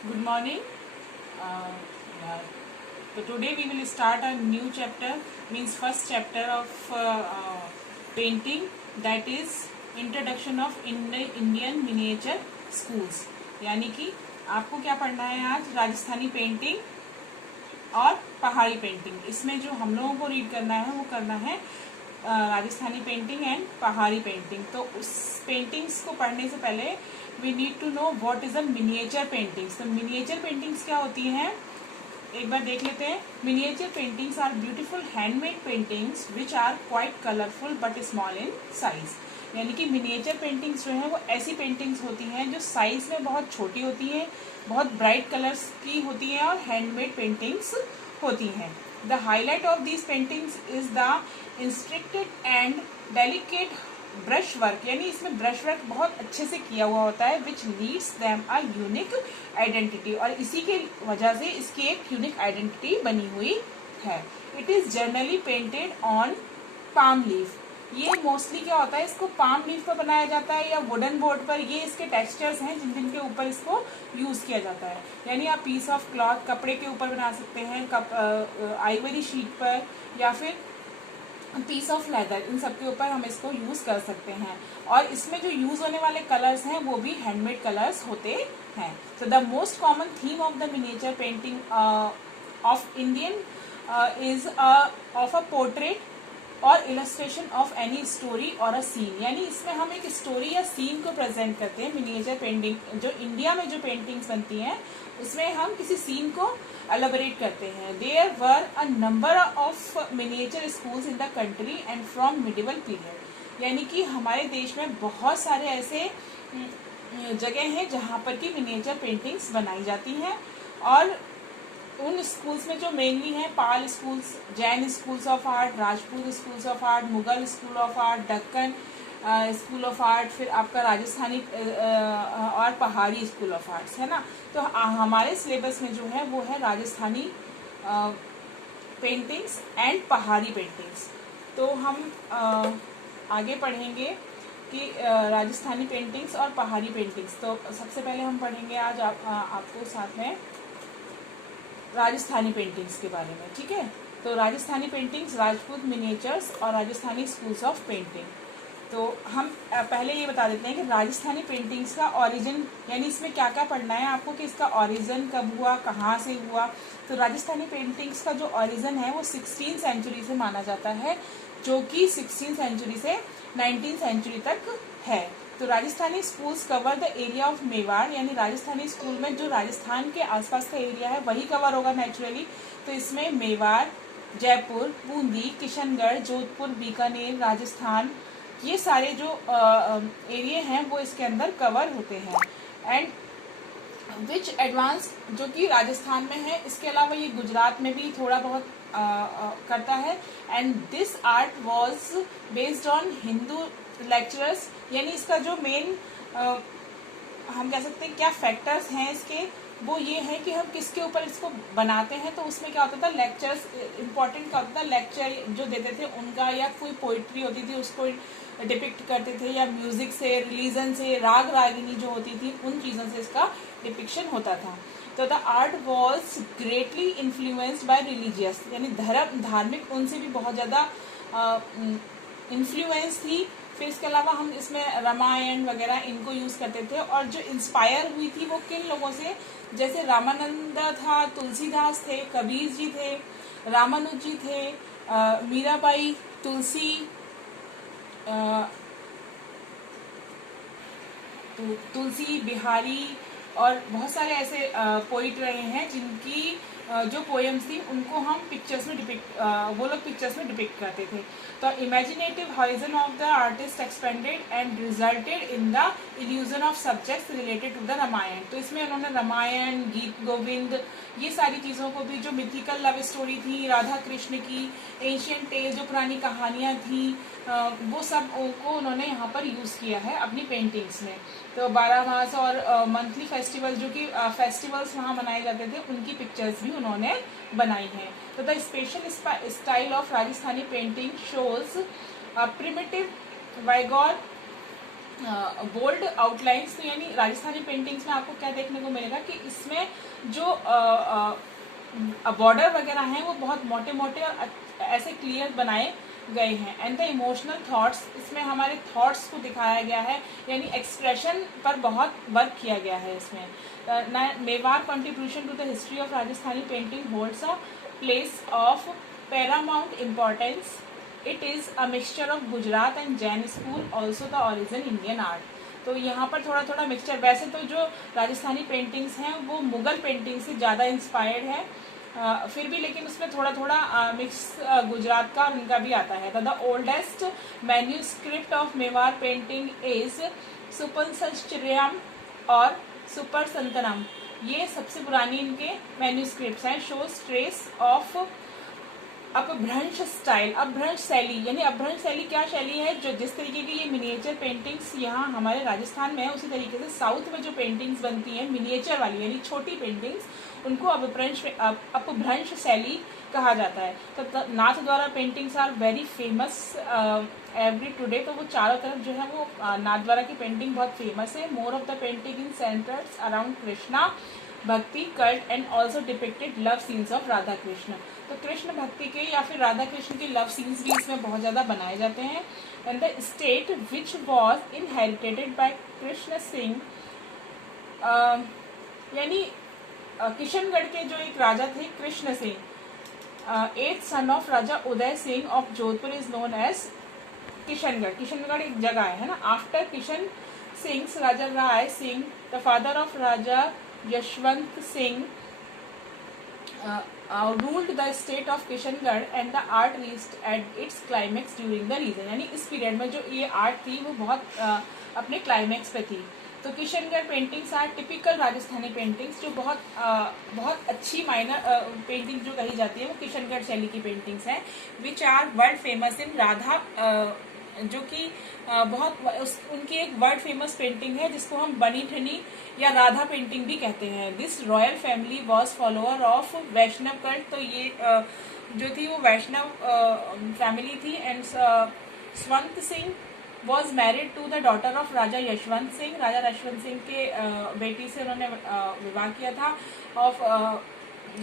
Good morning. Uh, uh, so today we will start a new chapter, means first chapter of painting, that is introduction of Indian miniature schools. यानी कि आपको क्या पढ़ना है आज? Rajasthani painting और पहाड़ी पेंटिंग। इसमें जो हम लोगों को रीड करना है वो करना है Rajasthani painting and Pahari painting. तो उस पेंटिंग्स को पढ़ने से पहले we need to know what is a miniature paintings. तो मिनिएचर पेंटिंग्स क्या होती हैं, एक बार देख लेते हैं। Miniature paintings are beautiful handmade paintings which are quite colourful but small in size. यानी कि मिनिएचर पेंटिंग्स जो है वो ऐसी पेंटिंग्स होती हैं जो साइज में बहुत छोटी होती हैं, बहुत ब्राइट कलर्स की होती हैं और हैंडमेड पेंटिंग्स होती हैं। The highlight of these paintings is the intricate and delicate brush work. यानी इसमें ब्रश वर्क बहुत अच्छे से किया हुआ होता है, which leads them a unique identity, और इसी के वजह से इसकी एक यूनिक आइडेंटिटी बनी हुई है। It is generally painted on palm leaf. ये मोस्टली क्या होता है, इसको पाम लीफ पर बनाया जाता है या वुडन बोर्ड पर। ये इसके टेक्सचर्स हैं जिनके ऊपर इसको यूज किया जाता है। यानी आप पीस ऑफ क्लॉथ, कपड़े के ऊपर बना सकते हैं, आइवरी शीट पर, या फिर पीस ऑफ लेदर, इन सब के ऊपर हम इसको यूज कर सकते हैं। और इसमें जो यूज होने वाले कलर्स हैं वो भी हैंडमेड कलर्स होते हैं। So the most common theme of the miniature painting of Indian is of a portrait और इलस्ट्रेशन ऑफ एनी स्टोरी और अ सीन। यानी इसमें हम एक स्टोरी या सीन को प्रेजेंट करते हैं। मिनिएचर पेंटिंग जो इंडिया में जो पेंटिंग्स बनती हैं उसमें हम किसी सीन को एलेबोरेट करते हैं। There were a number of miniature schools in the country and from medieval period. यानी कि हमारे देश में बहुत सारे ऐसे जगह हैं जहाँ पर कि मिनिएचर पेंटिंग्स बनाई जाती हैं। और उन स्कूल्स में जो मेनली हैं Pala schools, Jain schools of art, Rajput schools of art, Mughal school of art, Deccan school of art, फिर आपका राजस्थानी और पहाड़ी स्कूल ऑफ आर्ट्स, है ना। तो हमारे सिलेबस में जो है वो है राजस्थानी पेंटिंग्स एंड पहाड़ी पेंटिंग्स। तो हम आगे पढ़ेंगे कि राजस्थानी पेंटिंग्स और पहाड़ी पेंटिंग्स। तो सबसे पहले हम पढ़ेंगे आज आपको साथ में राजस्थानी पेंटिंग्स के बारे में, ठीक है। तो राजस्थानी पेंटिंग्स, राजपूत मिनिएचर्स और राजस्थानी स्कूल्स ऑफ पेंटिंग। तो हम पहले ये बता देते हैं कि राजस्थानी पेंटिंग्स का ओरिजिन, यानी इसमें क्या क्या पढ़ना है आपको कि इसका ओरिजिन कब हुआ, कहाँ से हुआ। तो राजस्थानी पेंटिंग्स का जो ओरिजिन है वो 16th सेंचुरी से माना जाता है, जो कि 16th सेंचुरी से 19th सेंचुरी तक है। तो Rajasthani schools cover the area of Mewar. यानी राजस्थानी स्कूल में जो राजस्थान के आसपास का एरिया है वही कवर होगा नेचुरली। तो इसमें मेवाड़, जयपुर, बूंदी, किशनगढ़, जोधपुर, बीकानेर, राजस्थान, ये सारे जो एरिया हैं वो इसके अंदर कवर होते हैं। एंड विच एडवांस, जो कि राजस्थान में है, इसके अलावा ये गुजरात में भी थोड़ा बहुत करता है। And this art was based on Hindu lecturers. यानी इसका जो मेन हम कह सकते हैं क्या फैक्टर्स हैं इसके, वो ये है कि हम किसके ऊपर इसको बनाते हैं। तो उसमें क्या होता था, लेक्चर्स इम्पोर्टेंट क्या होता था, लेक्चर जो देते थे उनका, या कोई पोइट्री होती थी उसको डिपिक्ट करते थे, या म्यूजिक से, रिलीजन से, राग रागिनी जो होती थी उन चीज़ों से इसका डिपिक्शन होता था। तो the art was greatly influenced by religious, यानी धार्मिक उनसे भी बहुत ज़्यादा इन्फ्लुएंस थी। फिर इसके अलावा हम इसमें रामायण वगैरह इनको यूज करते थे। और जो इंस्पायर हुई थी वो किन लोगों से, जैसे रामानंद था, तुलसीदास थे, कबीर जी थे, रामानुज जी थे, मीराबाई, तुलसी बिहारी, और बहुत सारे ऐसे पोइट रहे हैं जिनकी जो पोएम्स थी उनको हम पिक्चर्स में वो लोग पिक्चर्स में डिपिक्ट करते थे। तो imaginative horizon of the artist expanded and resulted in the illusion of subjects related to the Ramayana. तो इसमें उन्होंने रामायण, गीत गोविंद, ये सारी चीज़ों को भी, जो मिथिकल लव स्टोरी थी राधा कृष्ण की, एशियंट टेल जो पुरानी कहानियाँ थी, वो सब को उन्होंने यहाँ पर यूज़ किया है अपनी पेंटिंग्स में। तो 12 मास और मंथली फेस्टिवल, जो कि फेस्टिवल्स वहाँ मनाए जाते थे, उनकी पिक्चर्स भी उन्होंने बनाई हैं। तो the special style of Rajasthani painting shows primitive vigour bold outlines, तो यानी राजस्थानी पेंटिंग्स में आपको क्या देखने को मिलेगा कि इसमें जो बॉर्डर वगैरह हैं वो बहुत मोटे मोटे और ऐसे क्लियर बनाए गए हैं। एंड द इमोशनल थॉट्स, इसमें हमारे थॉट्स को दिखाया गया है, यानी एक्सप्रेशन पर बहुत वर्क किया गया है इसमें। Mewar contribution to the history of Rajasthani painting holds a place of paramount importance. It is a mixture of Gujarat and Jain school, also the origin Indian art. तो यहाँ पर थोड़ा थोड़ा मिक्सचर, वैसे तो जो राजस्थानी पेंटिंग्स हैं वो मुगल पेंटिंग से ज़्यादा इंस्पायर्ड है, फिर भी लेकिन उसमें थोड़ा थोड़ा मिक्स गुजरात का और उनका भी आता है। The oldest manuscript of Mewar painting is Suparsanacharyam और सुपर संतनम, ये सबसे पुरानी इनके मैन्यूस्क्रिप्ट्स हैं। Shows trace of Apabhramsha style, Apabhramsha शैली, यानी अपभ्रंश शैली क्या शैली है, जो जिस तरीके की ये मिनिएचर पेंटिंग्स यहाँ हमारे राजस्थान में है, उसी तरीके से साउथ में जो पेंटिंग्स बनती हैं मिनिएचर वाली यानी छोटी पेंटिंग्स, उनको अपभ्रंश शैली कहा जाता है। तो Nathdwara paintings are very famous every today, तो वो चारों तरफ जो है वो नाथ द्वारा की पेंटिंग बहुत फेमस है। More of the painting in centres around Krishna bhakti cult and also depicted love scenes of Radha Krishna, तो कृष्ण भक्ति के या फिर राधा कृष्ण के लव सीन्स भी इसमें बहुत ज़्यादा बनाए जाते हैं। And the state which was inherited by Krishna Singh, यानी किशनगढ़ के जो एक राजा थे Krishna Singh, 8th son of Raja Uday Singh of Jodhpur is known as Kishangarh. Kishangarh एक जगह है ना। After Kishan Singh, Raja Rai Singh, the father of Raja Yashwant Singh ruled the state of Kishangarh and the art reached at its climax during the reign, यानी इस पीरियड में जो ये आर्ट थी वो बहुत अपने क्लाइमैक्स पे थी। तो Kishangarh paintings are typical Rajasthani paintings, जो बहुत अच्छी माइनर पेंटिंग जो कही जाती है वो किशनगढ़ शैली की पेंटिंग्स हैं, which are world famous in Radha, जो कि उनकी एक वर्ल्ड फेमस पेंटिंग है जिसको हम बनी ठनी या राधा पेंटिंग भी कहते हैं। This royal family was follower of Vaishnav cult, तो ये जो थी वो वैष्णव फैमिली थी। And Sawant Singh was married to the daughter of Raja Yashwant Singh, Raja Yashwant Singh के बेटी से उन्होंने विवाह किया था, of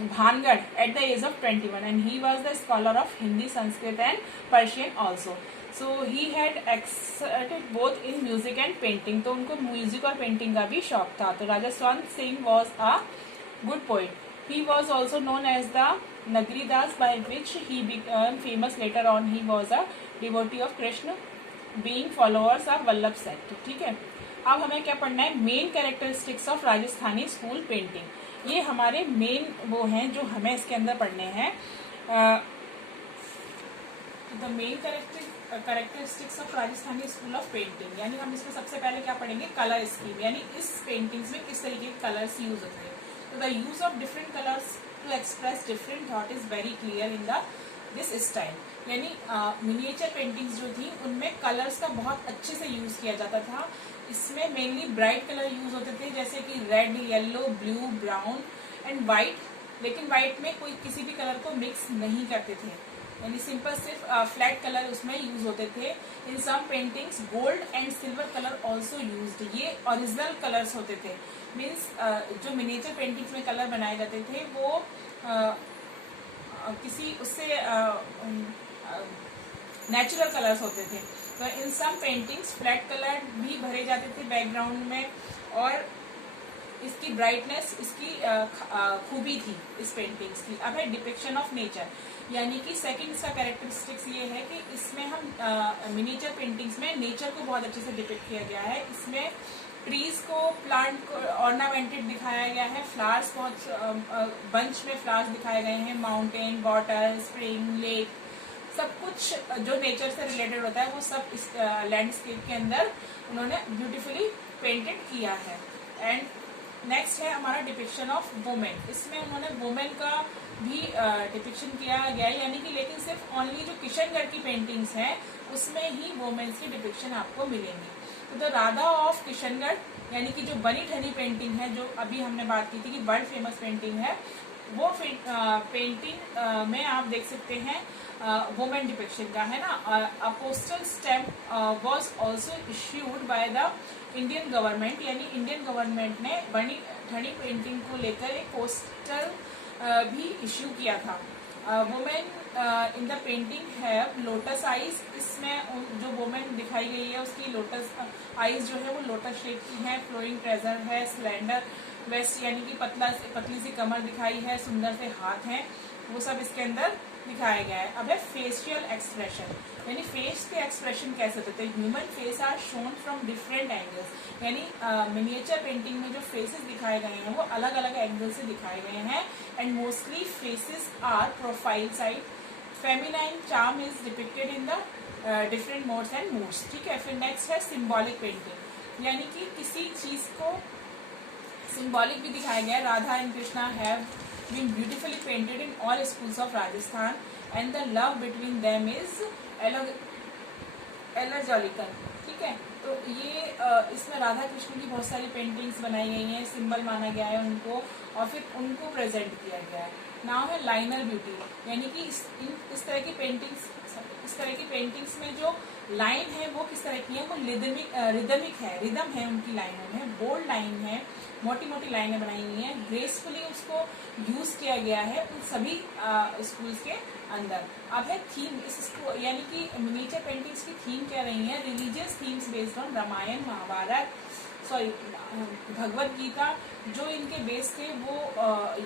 Bhangarh at the age of 21, and he was the scholar of Hindi, Sanskrit and Persian also. So he had excelled both in music and painting, तो उनको म्यूजिक और पेंटिंग का भी शौक था। तो Raja Sawant Singh was a good poet. He was also known as the Nagari Das, by which he become famous later on. He was a devotee of Krishna, being followers of Vallabh sect. ठीक है, अब हमें क्या पढ़ना है, main characteristics of Rajasthani school painting. ये हमारे main वो हैं जो हमें इसके अंदर पढ़ने हैं। The main characteristics of Rajasthani school of painting, यानी हम इसमें सबसे पहले क्या पढ़ेंगे, कलर स्कीम, यानी इस पेंटिंग्स में किस तरीके के कलर्स यूज होते हैं। तो the use of different colours to express different thought is very clear in this style, यानी मिनिएचर पेंटिंग्स जो थी उनमें कलर्स का बहुत अच्छे से यूज किया जाता था। इसमें मेनली ब्राइट कलर यूज होते थे, जैसे कि red, yellow, blue, brown and white, लेकिन वाइट में कोई किसी भी कलर को मिक्स नहीं करते थे, यानी सिंपल सिर्फ फ्लैट कलर उसमें यूज होते थे। In some paintings gold and silver colour also used, ये ओरिजिनल कलर्स होते थे। मीन्स जो मिनिएचर पेंटिंग्स में कलर बनाए जाते थे वो किसी उससे नेचुरल कलर्स होते थे। तो इन सम पेंटिंग्स फ्लैट कलर भी भरे जाते थे बैकग्राउंड में, और इसकी ब्राइटनेस, इसकी खूबी थी इस पेंटिंग्स की। अब है डिपिक्शन ऑफ नेचर, यानी कि सेकंड इसका कैरेक्टरिस्टिक्स ये है कि इसमें हम मिनिएचर पेंटिंग्स में नेचर को बहुत अच्छे से डिपिक्ट किया गया है। इसमें ट्रीज को, प्लांट को ऑर्नामेंटेड दिखाया गया है, फ्लावर्स बहुत बंच में फ्लावर्स दिखाए गए हैं, माउंटेन, वाटर, स्प्रिंग, लेक, सब कुछ जो नेचर से रिलेटेड होता है वो सब इस लैंडस्केप के अंदर उन्होंने ब्यूटीफुली पेंटेड किया है। एंड नेक्स्ट है हमारा डिपिक्शन ऑफ वुमेन, इसमें उन्होंने वुमेन का भी डिपिक्शन किया गया है, यानी कि लेकिन सिर्फ ओनली जो किशनगढ़ की पेंटिंग्स हैं उसमें ही वुमेन्स की डिपिक्शन आपको मिलेंगी। तो द राधा ऑफ किशनगढ़, यानी कि जो बनी ठनी पेंटिंग है, जो अभी हमने बात की थी कि वर्ल्ड फेमस पेंटिंग है, वो पेंटिंग में आप देख सकते हैं वुमेन डिपिक्शन का है ना। A postal stamp was also issued by the Indian government, यानी इंडियन गवर्नमेंट ने बनी ठनी पेंटिंग को लेकर एक पोस्टर भी इश्यू किया था। Women in the painting have lotus eyes, इसमें जो वुमेन दिखाई गई है उसकी लोटस आईज जो है वो लोटस शेप की है, फ्लोइंग ट्रेजर है, स्लेंडर वेस्ट यानी कि पतली सी कमर दिखाई है, सुंदर से हाथ हैं, वो सब इसके अंदर दिखाया गया है। अब है फेशियल एक्सप्रेशन, यानी फेस के एक्सप्रेशन कैसे होते हैं। Human face are shown from different angles, यानी मिनिएचर पेंटिंग में जो फेसेस दिखाए गए हैं वो अलग अलग एंगल से दिखाए गए हैं। And mostly faces are profile side, feminine charm is depicted in the different modes and moods. ठीक है, फिर नेक्स्ट है सिंबॉलिक पेंटिंग, यानी कि किसी चीज को सिंबॉलिक भी दिखाया गया है। Radha and Krishna have been beautifully painted in all schools of Rajasthan and the love between them is allegorical. ठीक है, तो ये इसमें राधा कृष्ण की बहुत सारी पेंटिंग्स बनाई गई हैं, सिंबल माना गया है उनको और फिर उनको प्रेजेंट किया गया है। नाम है लाइनर ब्यूटी, यानी कि इस तरह की पेंटिंग्स में जो लाइन है वो किस तरह की है, वो रिदमिक है, रिदम है उनकी लाइनों में, बोल्ड लाइन है, मोटी मोटी लाइनें बनाई हुई हैं, ग्रेसफुली उसको यूज किया गया है उन सभी स्कूल्स के अंदर। अब है थीम, यानी कि मिनिएचर पेंटिंग्स की थीम क्या रही है, religious themes based on Ramayan Mahabharat, sorry Bhagavad Gita, जो इनके बेस थे वो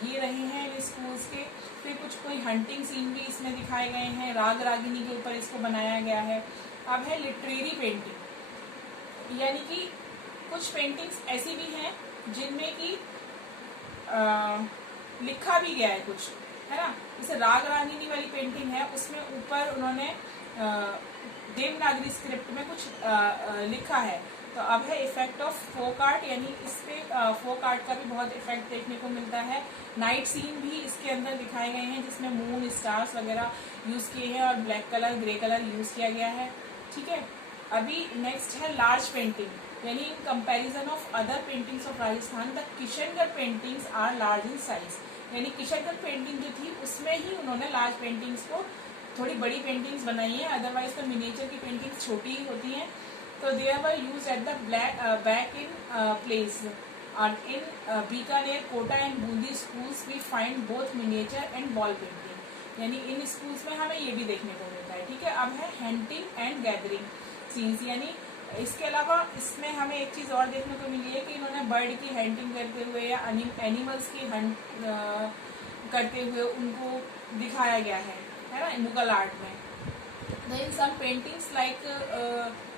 ये रहे हैं इन स्कूल्स के। फिर कोई हंटिंग सीन भी इसमें दिखाए गए हैं, राग रागिनी के ऊपर इसको बनाया गया है। अब है लिटरेरी पेंटिंग, यानी कि कुछ पेंटिंग्स ऐसी भी हैं जिनमें कि लिखा भी गया है कुछ, है ना। जैसे राग रागिनी वाली पेंटिंग है, उसमें ऊपर उन्होंने देवनागरी स्क्रिप्ट में कुछ लिखा है। तो अब है इफेक्ट ऑफ फोक आर्ट, यानी इस पे फोक आर्ट का भी बहुत इफेक्ट देखने को मिलता है। नाइट सीन भी इसके अंदर दिखाए गए हैं जिसमें मून स्टार्स वगैरह यूज किए हैं और black colour grey colour use किया गया है। ठीक है, अभी नेक्स्ट है लार्ज पेंटिंग, यानी in comparison of other paintings of Rajasthan the Kishangarh paintings are large in size, यानी किशनगढ़ पेंटिंग जो थी उसमें ही उन्होंने लार्ज पेंटिंग्स को थोड़ी बड़ी पेंटिंग्स बनाई है, अदरवाइज तो मिनिएचर की पेंटिंग्स छोटी ही होती हैं। तो they were use at the back in place और in Bikaner, Kota and Bundi schools we find both miniature and wall painting, यानी इन स्कूल्स में हमें ये भी देखने को मिलता है। ठीक है, अब है हंटिंग एंड गैदरिंग सीन्स, यानी इसके अलावा इसमें हमें एक चीज और देखने को मिली है कि इन्होंने बर्ड की हंटिंग करते हुए या एनिमल्स की हंट करते हुए उनको दिखाया गया है ना, मुगल आर्ट में। Then some paintings like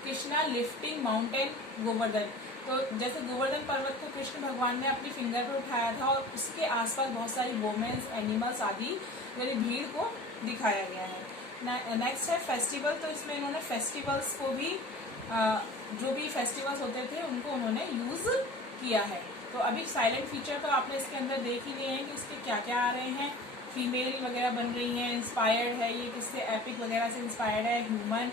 Krishna lifting mountain Govardhan, तो जैसे गोवर्धन पर्वत को कृष्ण भगवान ने अपनी फिंगर पर उठाया था और उसके आसपास बहुत सारी वोमेन्स, एनिमल्स आदि यानी भीड़ को दिखाया गया है। नेक्स्ट है फेस्टिवल, तो इसमें इन्होंने फेस्टिवल्स को भी जो भी फेस्टिवल्स होते थे उनको उन्होंने यूज किया है। तो अभी साइलेंट फीचर तो आपने इसके अंदर देख ही लिए हैं कि इसके क्या क्या आ रहे हैं, फीमेल वगैरह बन रही हैं, इंस्पायर्ड है ये किससे, एपिक वगैरह से इंस्पायर्ड है। ह्यूमन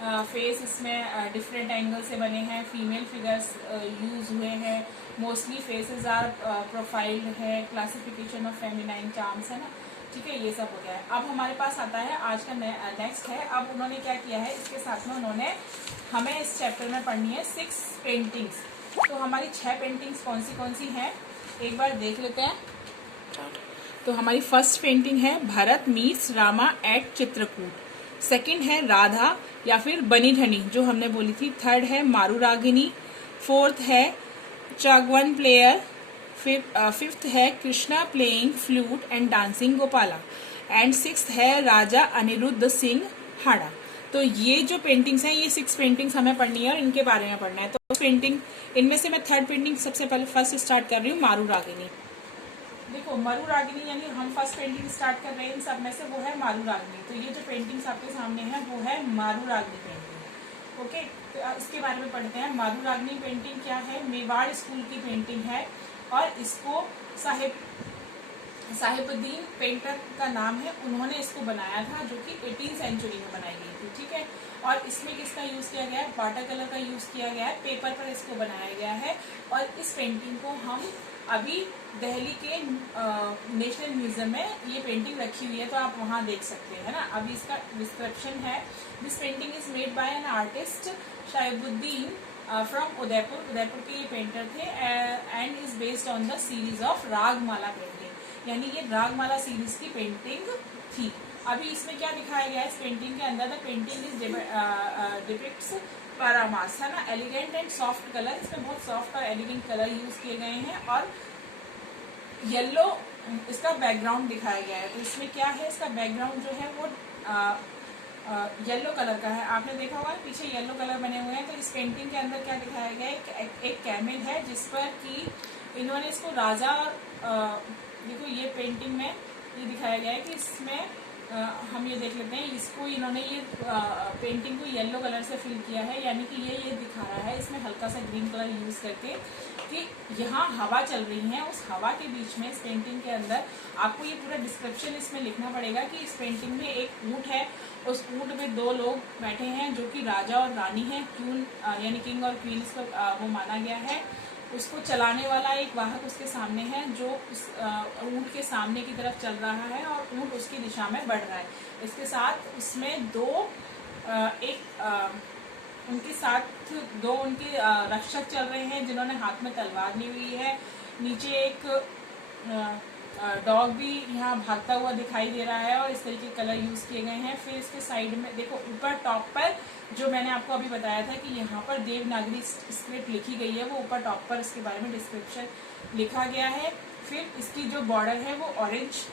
फेस इसमें डिफरेंट एंगल से बने हैं, फीमेल फिगर्स यूज हुए हैं, मोस्टली फेसेस आर प्रोफाइल्ड है, क्लासिफिकेशन ऑफ फेमिनाइन चार्म्स है ना। ठीक है, ये सब हो गया है। अब हमारे पास आता है आज का नेक्स्ट है। अब उन्होंने क्या किया है, इसके साथ में उन्होंने हमें इस चैप्टर में पढ़नी है 6 पेंटिंग्स। तो हमारी 6 पेंटिंग्स कौन सी हैं एक बार देख लेते हैं। तो हमारी फर्स्ट पेंटिंग है Bharat meets Rama at Chitrakoot, second है राधा या फिर बनी ठनी जो हमने बोली थी, थर्ड है मारू रागिनी, फोर्थ है चागवन प्लेयर, फिफ्थ है Krishna playing flute and dancing Gopala, and sixth है राजा अनिरुद्ध सिंह हाड़ा। तो ये जो पेंटिंग्स हैं, ये 6 पेंटिंग्स हमें पढ़नी है और इनके बारे में पढ़ना है। तो पेंटिंग इनमें से मैं थर्ड पेंटिंग सबसे पहले फर्स्ट स्टार्ट कर रही हूँ, मारू रागिनी। देखो मारू रागिनी यानी हम फर्स्ट पेंटिंग स्टार्ट कर रहे हैं इन सब में से, वो है मारू रागिनी। तो ये जो पेंटिंग्स आपके सामने है वो है मारू रागिनी पेंटिंग। ओके, तो इसके बारे में पढ़ते हैं। मारू रागिनी पेंटिंग क्या है, मेवाड़ स्कूल की पेंटिंग है और इसको साहिबुद्दीन पेंटर का नाम है, उन्होंने इसको बनाया था जो कि 18वीं सेंचुरी में बनाई गई थी। ठीक है, और इसमें किसका यूज किया गया है, वाटर कलर का यूज किया गया है, पेपर पर इसको बनाया गया है। और इस पेंटिंग को हम अभी दिल्ली के नेशनल म्यूजियम में ये पेंटिंग रखी हुई है, तो आप वहाँ देख सकते हैं ना। अभी इसका डिस्क्रिप्शन है, this painting is made by an artist Shahibuddin from Udaipur. Udaipur के ये पेंटर थे and is based on the series of Ragamala painting, यानी ये रागमाला सीरीज की पेंटिंग थी। अभी इसमें क्या दिखाया गया है इस पेंटिंग के अंदर, द पेंटिंग इज डिपिक्ट्स पैरामास, है ना, एलिगेंट एंड सॉफ्ट कलर। इसमें बहुत सॉफ्ट और एलिगेंट कलर यूज किए गए हैं और येलो इसका बैकग्राउंड दिखाया गया है। तो इसमें क्या है, इसका बैकग्राउंड जो है वो येलो कलर का है। आपने देखा होगा पीछे येलो कलर बने हुए हैं। तो इस पेंटिंग के अंदर क्या दिखाया गया है, एक कैमल है जिस पर कि इन्होंने इसको राजा, देखो ये पेंटिंग में ये दिखाया गया है कि इसमें हम ये देख लेते हैं, इसको इन्होंने ये पेंटिंग को येलो कलर से फिल किया है, यानी कि ये दिखा रहा है इसमें हल्का सा ग्रीन कलर यूज करके कि यहाँ हवा चल रही है। उस हवा के बीच में इस पेंटिंग के अंदर आपको ये पूरा डिस्क्रिप्शन इसमें लिखना पड़ेगा कि इस पेंटिंग में एक ऊँट है, उस ऊँट में दो लोग बैठे हैं जो कि राजा और रानी है, क्वीन यानी किंग और क्वीन इसको वो माना गया है। उसको चलाने वाला एक वाहक उसके सामने है जो उस ऊँट के सामने की तरफ चल रहा है और ऊँट उसकी दिशा में बढ़ रहा है। इसके साथ उसमें उनके साथ दो उनके रक्षक चल रहे हैं जिन्होंने हाथ में तलवार ली हुई है। नीचे एक डॉग भी यहाँ भागता हुआ दिखाई दे रहा है और इस तरीके कलर यूज किए गए हैं। फिर इसके साइड में देखो ऊपर टॉप पर जो मैंने आपको अभी बताया था कि यहाँ पर देवनागरी स्क्रिप्ट लिखी गई है, वो ऊपर टॉप पर इसके बारे में डिस्क्रिप्शन लिखा गया है। फिर इसकी जो बॉर्डर है वो ऑरेंज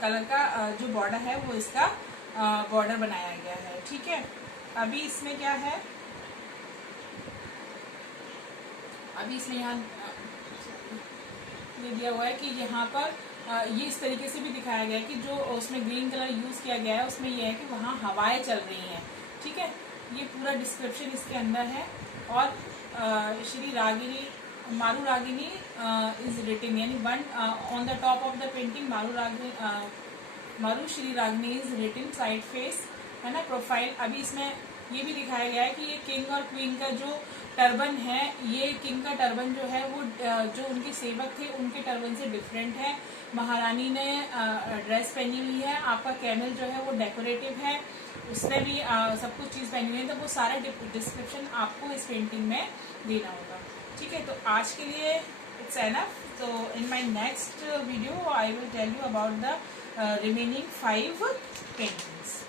कलर का जो बॉर्डर है वो इसका बॉर्डर बनाया गया है। ठीक है, अभी इसमें क्या है, अभी इसमें यहाँ ये दिया हुआ है कि यहाँ पर ये इस तरीके से भी दिखाया गया है कि जो उसमें ग्रीन कलर यूज किया गया है उसमें ये है कि वहाँ हवाएं चल रही हैं। ठीक है, ये पूरा डिस्क्रिप्शन इसके अंदर है। और श्री रागिनी मारू रागिनी इज रिटिन, यानी one on the top of the painting Maru Shri Ragini is written, side face, है ना, प्रोफाइल। अभी इसमें ये भी दिखाया गया है कि ये किंग और क्वीन का जो टर्बन है, ये किंग का टर्बन जो है वो जो उनके सेवक थे उनके टर्बन से डिफरेंट है। महारानी ने ड्रेस पहनी हुई है, आपका कैमल जो है वो डेकोरेटिव है, उसने भी सब कुछ चीज़ पहनी हुई है। तो वो सारे डिस्क्रिप्शन आपको इस पेंटिंग में देना होगा। ठीक है, तो आज के लिए इट्स एनफ। तो in my next video I will tell you about the remaining 5 paintings.